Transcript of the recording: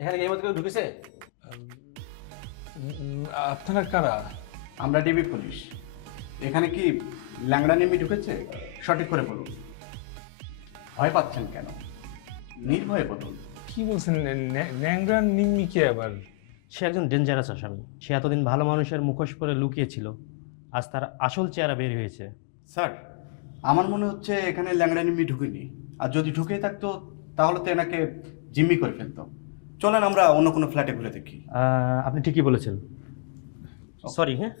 এখানে কি এই মধ্যে কেউ ঢুকেছে? আপনারা কারা? আমরা ডিবি পুলিশ। এখানে কি ল্যাংড়া নেমি ঢুকেছে? সঠিক করে বলুন। ভয় পাচ্ছেন কেন? নির্ভয়ে বলুন। কি বলছেন? ন্যাংরা নিম্মি কে আবার? সে একজন ডেঞ্জারাস আসামি। সে এতদিন ভালো মানুষের মুখোশ পরে লুকিয়েছিল, আজ তার আসল চেহারা বের হয়েছে। স্যার, আমার মনে হচ্ছে এখানে ল্যাংড়া নেমি ঢুকেনি। আর যদি ঢুকেই থাকতো তাহলে তো এনাকে জিম্মি করে ফেলতো। চলেন আমরা অন্য কোনো ফ্ল্যাটে ঘুরে দেখি। আপনি ঠিকই বলেছেন। সরি, হ্যাঁ।